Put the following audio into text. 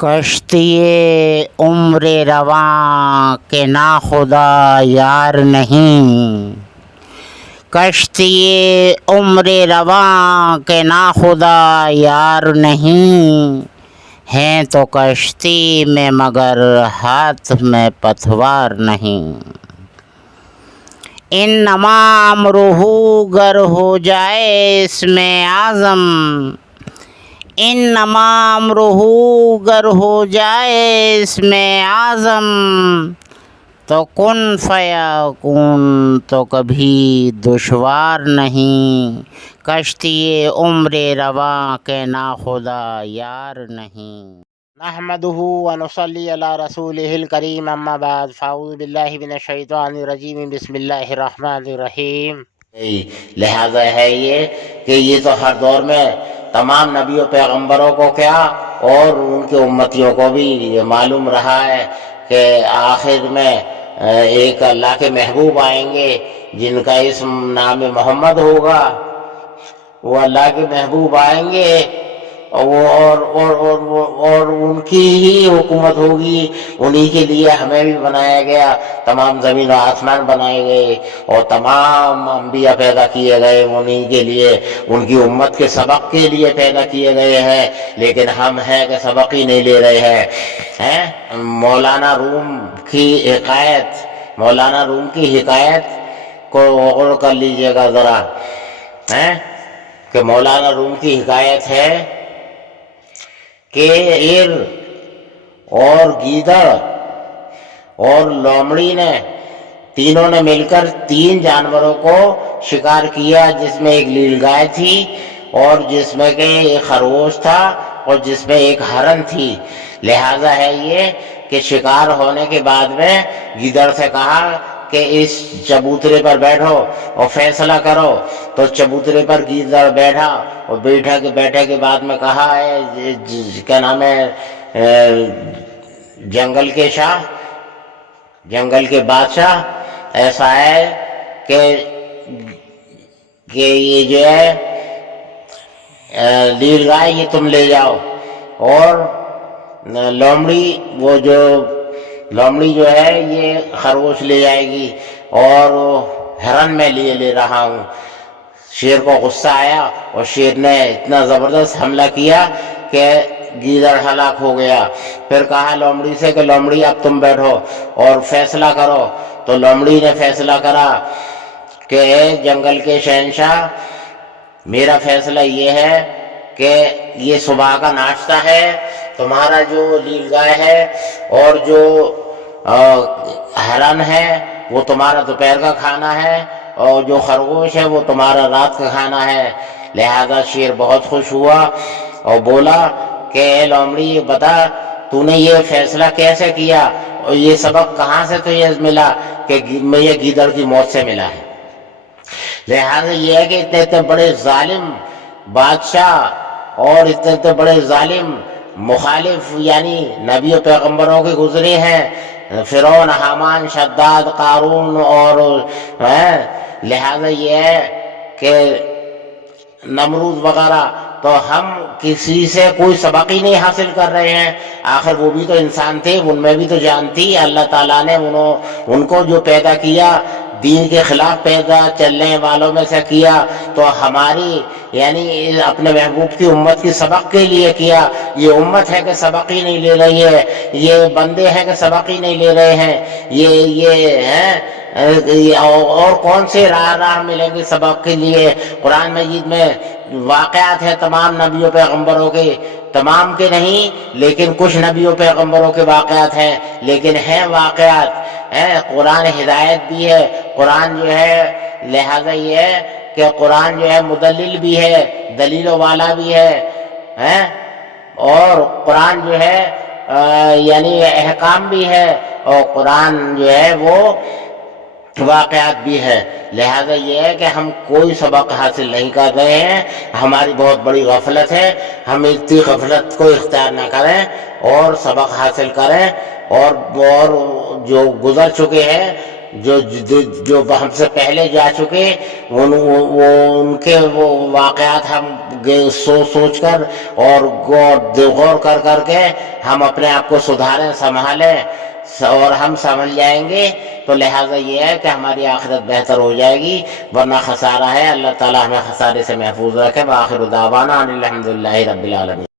کشتی عمر رواں کے ناخدا یار نہیں، کشتی عمر رواں کے ناخدا یار نہیں، ہیں تو کشتی میں مگر ہاتھ میں پتوار نہیں۔ انما امرہ گر ہو جائے اس میں اعظم، انما امرہ گر ہو جائے اس میں اعظم، تو کن فیکون تو کبھی دشوار نہیں، کشتی عمر رواں کے ناخدا یار نہیں۔ نحمدہ ونصلی علی رسولہ الکریم، اما بعد، فاعوذ باللہ من الشیطان الرجیم، بسم اللہ الرحمن الرحیم۔ لہذا ہے یہ کہ یہ تو ہر دور میں تمام نبیوں پیغمبروں کو کیا اور ان کے امتیوں کو بھی یہ معلوم رہا ہے کہ آخر میں ایک اللہ کے محبوب آئیں گے جن کا اسم نام محمد ہوگا۔ وہ اللہ کے محبوب آئیں گے اور ان کی ہی حکومت ہوگی، انہی کے لیے ہمیں بھی بنایا گیا، تمام زمین و آسمان بنائے گئے اور تمام انبیاء پیدا کیے گئے انہی کے لیے، ان کی امت کے سبق کے لیے پیدا کیے گئے ہیں، لیکن ہم ہیں کہ سبق ہی نہیں لے رہے ہیں۔ مولانا روم کی حکایت کو غور کر لیجئے گا ذرا، کہ مولانا روم کی حکایت ہے کہ شیر اور گیدڑ اور لومڑی نے تینوں نے مل کر 3 جانوروں کو شکار کیا، جس میں ایک لیل گائے تھی اور جس میں کہ ایک خرگوش تھا اور جس میں ایک ہرن تھی۔ لہذا ہے یہ کہ شکار ہونے کے بعد میں گیدڑ سے کہا کہ اس چبوترے پر بیٹھو اور فیصلہ کرو، تو چبوترے پر گیدڑ بیٹھا اور بیٹھے کے بعد میں کہا ہے کیا نام ہے، جنگل کے شاہ، جنگل کے بادشاہ، ایسا ہے کہ یہ جو ہے لیل گائے یہ تم لے جاؤ، اور لومڑی جو ہے یہ خرگوش لے جائے گی، اور ہرن میں لے رہا ہوں۔ شیر کو غصہ آیا اور شیر نے اتنا زبردست حملہ کیا کہ گیدڑ ہلاک ہو گیا۔ پھر کہا لومڑی سے کہ لومڑی اب تم بیٹھو اور فیصلہ کرو، تو لومڑی نے فیصلہ کرا کہ اے جنگل کے شہنشاہ، میرا فیصلہ یہ ہے کہ یہ صبح کا ناشتہ ہے، تمہارا جو لیل گائے ہے اور جو ہرن ہے وہ تمہارا دوپہر کا کھانا ہے، اور جو خرگوش ہے وہ تمہارا رات کا کھانا ہے۔ لہذا شیر بہت خوش ہوا اور بولا کہ اے لومڑی بتا تو نے یہ فیصلہ کیسے کیا، اور یہ سبق کہاں سے تجھے ملا؟ کہ یہ گیدڑ کی موت سے ملا ہے۔ لہذا یہ ہے کہ اتنے بڑے ظالم بادشاہ اور اتنے بڑے ظالم مخالف یعنی نبی و پیغمبروں کے گزرے ہیں، فرعون، حامان، شداد، قارون، اور لہذا یہ ہے کہ نمرود وغیرہ، تو ہم کسی سے کوئی سبق ہی نہیں حاصل کر رہے ہیں۔ آخر وہ بھی تو انسان تھے، ان میں بھی تو جان تھی۔ اللہ تعالیٰ نے ان کو جو پیدا کیا دین کے خلاف پیدا چلنے والوں میں سے کیا، تو ہماری یعنی اپنے محبوب کی امت کی سبق کے لیے کیا۔ یہ امت ہے کہ سبق ہی نہیں لے رہی ہے، یہ بندے ہیں کہ سبق ہی نہیں لے رہے ہیں، یہ ہیں اور کون سے راہ ملیں گے سبق کے لیے؟ قرآن مجید میں واقعات ہیں تمام نبیوں پیغمبروں کے، تمام کے نہیں لیکن کچھ نبیوں پیغمبروں کے واقعات ہیں، لیکن ہیں واقعات ہیں۔ قرآن ہدایت بھی ہے، قرآن جو ہے، لہذا یہ ہے کہ قرآن جو ہے مدلل بھی ہے، دلیلوں والا بھی ہے، اور قرآن جو ہے یعنی احکام بھی ہے، اور قرآن جو ہے وہ واقعات بھی ہے۔ لہذا یہ ہے کہ ہم کوئی سبق حاصل نہیں کر رہے ہیں، ہماری بہت بڑی غفلت ہے۔ ہم اتنی غفلت کو اختیار نہ کریں اور سبق حاصل کریں، اور جو گزر چکے ہیں جو ہم سے پہلے جا چکے ان کے وہ واقعات ہم سوچ کر اور غور کر کے ہم اپنے آپ کو سدھاریں، سنبھالیں اور ہم سمجھ جائیں گے، تو لہٰذا یہ ہے کہ ہماری آخرت بہتر ہو جائے گی، ورنہ خسارہ ہے۔ اللہ تعالیٰ ہمیں خسارے سے محفوظ رکھے۔ وآخر دعوانا ان الحمد للہ رب العالمین۔